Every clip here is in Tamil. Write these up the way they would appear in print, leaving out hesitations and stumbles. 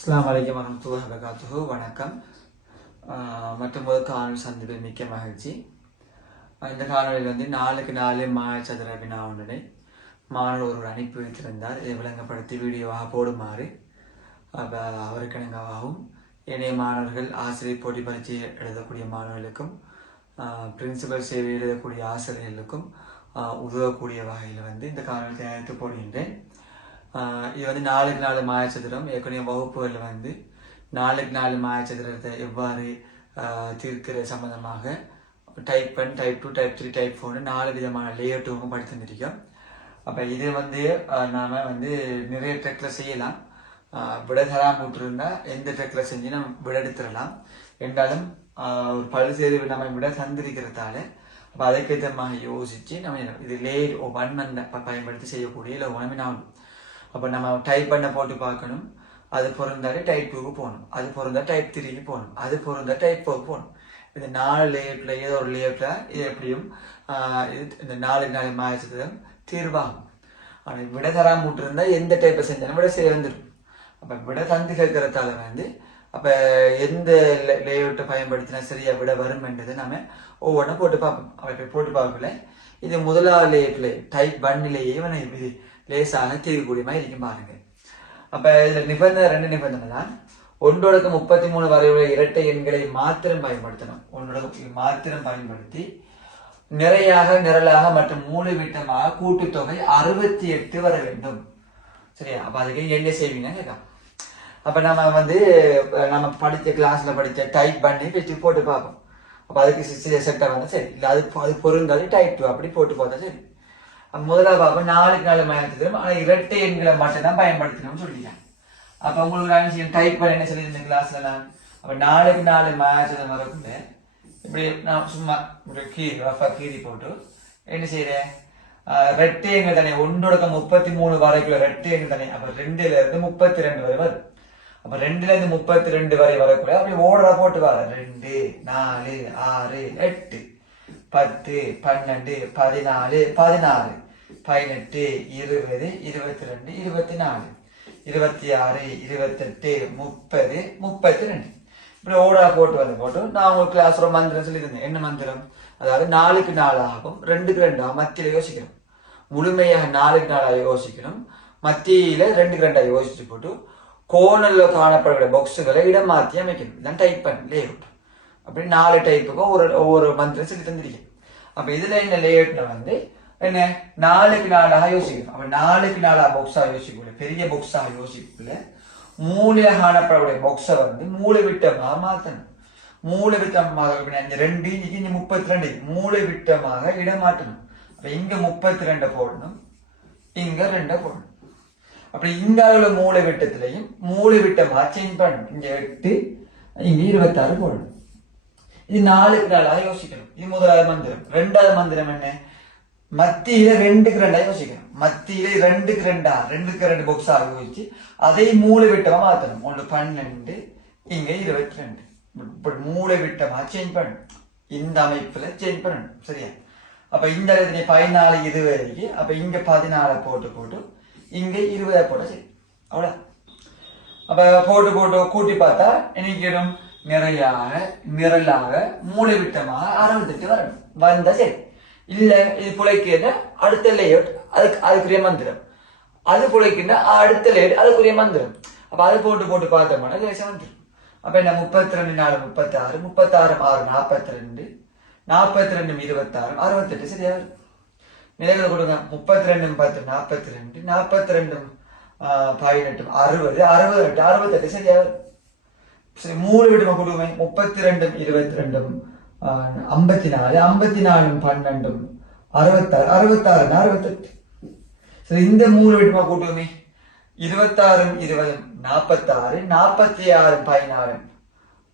அஸ்ஸலாமு அலைக்கும் வரஹ்மத்துல்லாஹி வபரகாத்துஹு. வணக்கம். மற்றும் ஒரு காணொலி சந்திப்பில் மிக்க மகிழ்ச்சி. இந்த காணொலியில் வந்து 4x4 மாயச்சதுர வினா ஒன்றினை மாணவர் ஒருவர் அனுப்பி வைத்திருந்தார். இதை விளங்கப்படுத்தி வீடியோவாக போடுமாறு அவருக்கு இணங்கவாகவும் ஏனைய மாணவர்கள் ஆசிரியர் போட்டி பரீட்சை எழுதக்கூடிய மாணவர்களுக்கும் பிரின்சிபல் சேவை எழுதக்கூடிய ஆசிரியர்களுக்கும் உதவக்கூடிய வகையில் வந்து இந்த காணொலி தயாரித்து போடுகின்றேன். இது வந்து 4x4 மாயச்சதுரம். ஏற்கனவே வகுப்புகளில் வந்து 4x4 மாயச்சதுரத்தை எவ்வாறு தீர்க்கிற சம்பந்தமாக டைப் 1, டைப் 2, டைப் 3, டைப் 4 4 விதமான லேஅவுட்டும் படித்து வந்திருக்கோம். அப்போ இது வந்து நாம் வந்து நிறைய ட்ரெக்கில் செய்யலாம். விட தராமல் விட்டுருந்தால் எந்த ட்ரெக்கில் செஞ்சு நம்ம விட எடுத்துடலாம். என்றாலும் ஒரு பல்சேரி நம்ம விட தந்திருக்கிறதால அப்போ அதுக்கேற்றமாக யோசித்து நம்ம இது லேட் 1 பயன்படுத்தி செய்யக்கூடிய இல்லை உணவினாலும் அப்போ நம்ம டைப் பண்ண போட்டு பார்க்கணும். அது பொருந்தாலே டைப் 2க்கு போகணும், அது பொருந்தா டைப் 3க்கு போகணும், அது பொருந்தா டைப் 4க்கு போகணும். இந்த 4 லேஅவுட்டில் ஏதோ ஒரு லேஅவுட்டில் இது எப்படியும் இந்த 4x4 மாயச்சதுரம் தீர்வாகும். ஆனால் விட தராமல் விட்டுருந்தால் எந்த டைப்பை செஞ்சாலும் விட வந்துடும். அப்போ விட தந்து கேட்கறதால வந்து அப்போ எந்த லேஅவுட்டை பயன்படுத்தினா சரியா விட வரும் என்றதை நம்ம ஒவ்வொன்றும் போட்டு பார்ப்போம். அப்போ போட்டு பார்க்கல இது முதலாவது லேஅவுட்டில் டைப் 1லேயே இது லேசாக தீர்க்கக்கூடிய மாதிரி இருக்கும் பாருங்க. அப்ப இதுல நிபந்தனை 2 நிபந்தனை தான். 1/33 வரை உள்ள இரட்டை எண்களை மாத்திரம் பயன்படுத்தணும். 1 மாத்திரம் பயன்படுத்தி நிறையாக நிரலாக மற்றும் மூலைவிட்டமாக கூட்டுத்தொகை 68 வர வேண்டும். சரியா? அப்ப அதுக்கு என்ன செய்வீங்க கேட்கா. அப்ப நம்ம வந்து நம்ம படித்த கிளாஸ்ல படித்த டைப் பண்ணி வச்சு போட்டு பார்ப்போம். அப்ப அதுக்கு செட்டா வந்தா சரி, இல்லை அது பொருந்தாலே டைப் 2 அப்படி போட்டு பார்த்தா சரி. முதலாவது பார்ப்போம் 4x4 மாயச்சதுரம். ஆனால் இரட்டை எண்களை மட்டும்தான் பயன்படுத்தணும்னு சொல்லிட்டேன். அப்போ உங்களுக்கு டைப் பண்ண என்ன சொல்லியிருந்தேன் கிளாஸ்ல நான். அப்போ 4x4 மாயச்சதுரம் வரக்குள்ள இப்படி நான் சும்மா ஒரு கீரி போட்டு என்ன செய்யறேன், ரெட்டை எண்கள் தானே 1/33 வரைக்குள்ள ரெட்டை எண்கள் தானே. அப்போ 2ல இருந்து 32 வரை வரும். அப்போ 2ல இருந்து 32 வரை வரக்குள்ள அப்படி ஓடுறா போட்டு வர 2, 4, 6, 8, 10, 12, 14, 16, 18, 20, 22, 24, 26, 28, 30, 32 இப்படி ஓடா போட்டு போட்டு நான் உங்களுக்கு கிளாஸ் ஒரு மந்திரம் சொல்லியிருந்தேன். என்ன மந்திரம்? அதாவது 4x4 ஆகும், 2x2 ஆகும். மத்தியில யோசிக்கணும். முழுமையாக 4x4 யோசிக்கணும். மத்தியில 2x2 யோசிச்சு போட்டு கோணல்ல காணப்படுகிற பாக்ஸுகளை இடம் மாற்றி அமைக்கணும். இதான் டைப் பண்ண லேஅவுட். அப்படி 4 டைப்புக்கும் ஒவ்வொரு மந்திரம் சொல்லி தந்திருக்கேன். அப்ப இதுல என்ன லேஅவுட்ல வந்து என்ன 4x4 யோசிக்கணும். அப்ப 4x4 பாக்ஸா யோசிக்கல, பெரிய பாக்ஸா யோசிக்கல, மூலையில காணப்படக்கூடிய பாக்ஸை வந்து மூளை விட்டமாக மாற்றணும். மூளை விட்டமாக 2 இங்க 32 மூளை விட்டமாக இடம் மாற்றணும். அப்ப இங்க 32 போடணும், இங்க 2 போடணும். அப்படி இங்க உள்ள மூளை விட்டத்திலையும் மூளை விட்டமாக சேஞ்ச் பண்ணணும். இங்க 8 இங்க 26 போடணும். இது 4x4 யோசிக்கணும். இது முதலாவது மந்திரம். 2வது மந்திரம் என்ன? மத்தியில 2x2 யோசிக்கணும். மத்தியில 2x2 பாக்ஸா யோசிச்சு அதை மூளை விட்டமா மாத்தணும். 12 இங்க 22 இப்படி மூளை விட்டமா சேஞ்ச் பண்ணணும். இந்த அமைப்புல சேஞ்ச் பண்ணணும். சரியா? அப்ப இந்த இடத்துல 14 20 வரைக்கும். அப்ப இங்க 14 போட்டு இங்க 20 போட சரி. அவ்வளவு. அப்ப போட்டு கூட்டி பார்த்தா என்ன நிறையாக நிரலாக மூளை விட்டமாக 68 வரணும். வந்தா சரி. இல்ல இது புழைக்கிற அடுத்த லேஅவுட் அதுக்குரிய மந்திரம், அது புழைக்கின்ற அடுத்த லேஅவுட் அதுக்குரிய மந்திரம். அப்ப அதை போட்டு பார்த்தோம்னா லேசா வந்துடும். அப்ப என்ன 32 4 36, 36 6 42, 42 26 68 சரியா வரும். நிலைகளை கொடுங்க. 32 10 42, 42 18 60 68 68 சரியா வரும். சரி, மூளை விடுமா கொடுமை. 32 22 54 54 12 66 66 68. சரி, இந்த மூளை விடுமா கூட்டுமே. 26 20 46 46 16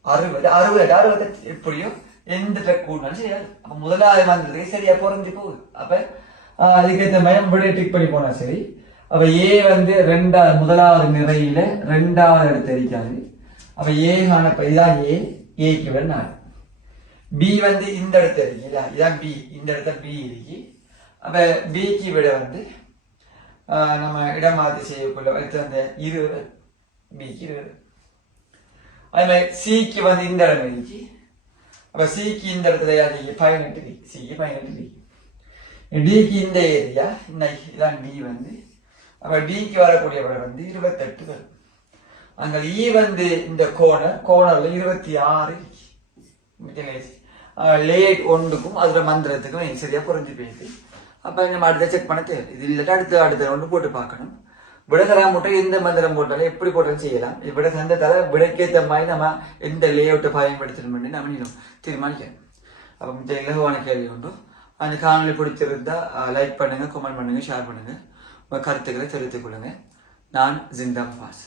60 68 68 எப்படியோ எந்த ட்ரெக் கூட்டினாலும் சரியா. அப்ப முதலாவது மந்திரத்துக்கு சரியா பொருந்தி போகுது. அப்ப அதுக்கேற்ற மயம்படி டிக் பண்ணி போனா சரி. அப்ப ஏ வந்து முதலாவது நிறையில 2வது இடத்த இருக்காது. அப்ப ஏ காணப்ப இதான் ஏக்கு விட 4. பி வந்து இந்த இடத்துல இருக்கு, இதான் பி, இந்த இடத்துல பி இருக்கு. அப்ப பிக்கு விட வந்து நம்ம இடம் மாற்றி செய்யக்குள்ள அடுத்து அந்த 20 பிக்கு 20 அதே மாதிரி சிக்கு வந்து இந்த இடம் இருக்கு. அப்ப சிக்கு இந்த இடத்துல யாரு 18 இருக்கு. சிக்கு 18 இருக்கு. டிக்கு இந்த ஏரியா இதான் டி வந்து. அப்ப டிக்கு வரக்கூடிய விட வந்து 28 வரும். அங்க இ வந்து இந்த கோணர்ல 26 இருக்கு. லேட் ஒன்றுக்கும் அதுல மந்திரத்துக்கும் சரியா புரிஞ்சு போயிடுது. அப்ப நம்ம அடுத்த செக் பண்ண தேவை. இது இல்லாட்டா அடுத்த ஒன்று போட்டு பார்க்கணும். விடகரா முட்டை எந்த மந்திரம் போட்டாலும் எப்படி போட்டாலும் செய்யலாம். விட சந்தத்தால விடக்கேற்ற மாதிரி நம்ம எந்த லே அவுட்டை பயன்படுத்தணும்னு நம்ம தீர்மானிக்கணும். அப்ப மிச்ச இலகுவான கேள்வி உண்டு. அந்த காணொலி பிடிச்சிருந்தா லைக் பண்ணுங்க, கமெண்ட் பண்ணுங்க, ஷேர் பண்ணுங்க, உங்க கருத்துக்களை தெரிவித்துக் கொள்ளுங்க. நான் ஜிந்தா பாஸ்.